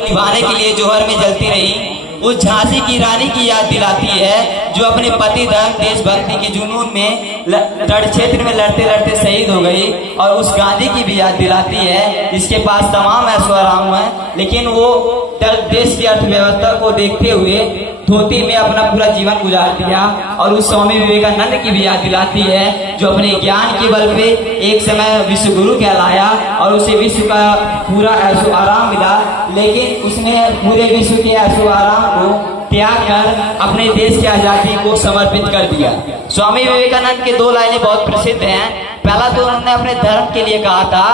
निभाने के लिए जौहर में जलती रही, उस झांसी की रानी की याद दिलाती है जो अपने पति धर्म देशभक्ति के जुनून में रण क्षेत्र में लड़ते लड़ते शहीद हो गई, और उस गांधी की भी याद दिलाती है जिसके पास तमाम ऐशो आराम है, लेकिन वो देश की अर्थव्यवस्था को देखते हुए धोती में अपना पूरा जीवन गुजार दिया। और उस स्वामी विवेकानंद की भी याद दिलाती है जो अपने ज्ञान के बल पे एक समय विश्व गुरु कहलाया और उसे विश्व का पूरा ऐशो आराम मिला, लेकिन उसने पूरे विश्व के ऐशो आराम को त्याग कर अपने देश की आजादी को समर्पित कर दिया। स्वामी विवेकानंद के दो लाइनें बहुत प्रसिद्ध हैं। पहला तो उन्होंने अपने धर्म के लिए कहा था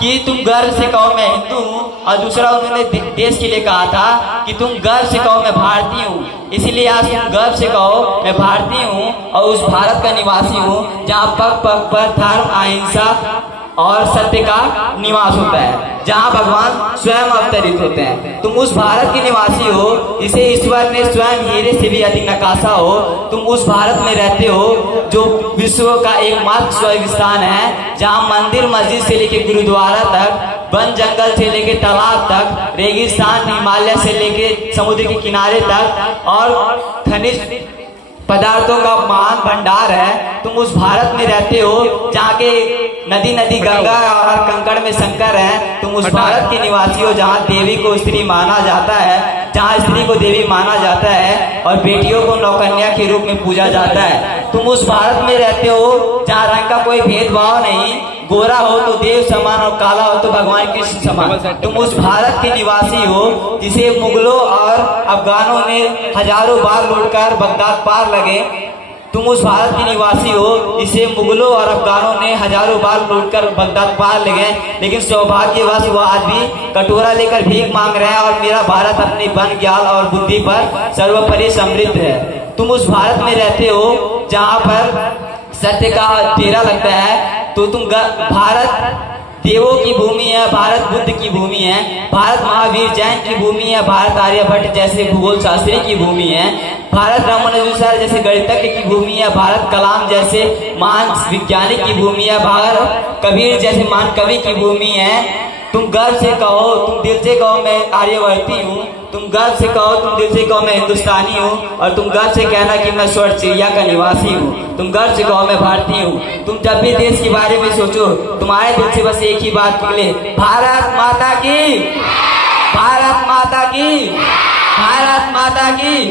कि तुम गर्व से कहो मैं हिंदू हूँ, और दूसरा उन्होंने देश के लिए कहा था कि तुम गर्व से कहो मैं भारतीय हूँ। इसीलिए आज तुम गर्व से कहो मैं भारतीय हूँ और उस भारत का निवासी हूँ जहाँ पग पग पर धर्म, अहिंसा और सत्य का निवास होता है, जहाँ भगवान स्वयं अवतरित होते हैं। तुम उस भारत के निवासी हो जिसे ईश्वर ने स्वयं हीरे से भी अधिक नकाशा हो। तुम उस भारत में रहते हो जो विश्व का एकमात्र स्वर्ग स्थान है, जहाँ मंदिर मस्जिद से लेके गुरुद्वारा तक, वन जंगल से लेके तालाब तक, रेगिस्तान हिमालय से लेके समुद्र के किनारे तक और खनिज पदार्थों का महान भंडार है। तुम उस भारत में रहते हो जहाँ के नदी नदी गंगा और कंकड़ में शंकर है। तुम उस भारत के निवासी हो जहाँ देवी को स्त्री माना जाता है, जहाँ स्त्री को देवी माना जाता है और बेटियों को नौकन्या के रूप में पूजा जाता है। तुम उस भारत में रहते हो जहाँ रंग का कोई भेदभाव नहीं, गोरा हो तो देव समान और काला हो तो भगवान कृष्ण समान। तुम उस भारत के निवासी हो जिसे मुगलों और अफगानों ने हजारों बार लूटकर बगदाद पार लगे। तुम उस भारत के निवासी हो जिसे मुगलों और अफगानों ने हजारों बार लूटकर बगदाद पार लगे, लेकिन सौभाग्यवश वो आज भी कटोरा लेकर भीख मांग रहे हैं और मेरा भारत अपने बन ज्ञान और बुद्धि पर सर्वोपरि समृद्ध है। तुम उस भारत में रहते हो जहाँ पर सत्य का डेरा लगता है, तो तुम भारत देवों की भूमि है, भारत बुद्ध की भूमि है, भारत महावीर जैन की भूमि है, भारत आर्यभट्ट जैसे भूगोल शास्त्री की भूमि है, भारत रामानुजाचार्य जैसे गणितज्ञ की भूमि है, भारत कलाम जैसे महान वैज्ञानिक की भूमि है, भारत कबीर जैसे महान कवि की भूमि है। तुम गर्व से कहो, तुम दिल से कहो मैं आर्यवर्ती हूँ, तुम गर्व से कहो, तुम दिल से कहो मैं हिंदुस्तानी हूँ, और तुम गर्व से कहना कि मैं स्वर्ग चिड़िया का निवासी हूँ। तुम गर्व से कहो मैं भारतीय हूँ। तुम जब भी देश के बारे में सोचो, तुम्हारे दिल से बस एक ही बात निकले, भारत माता की, भारत माता की, भारत माता की।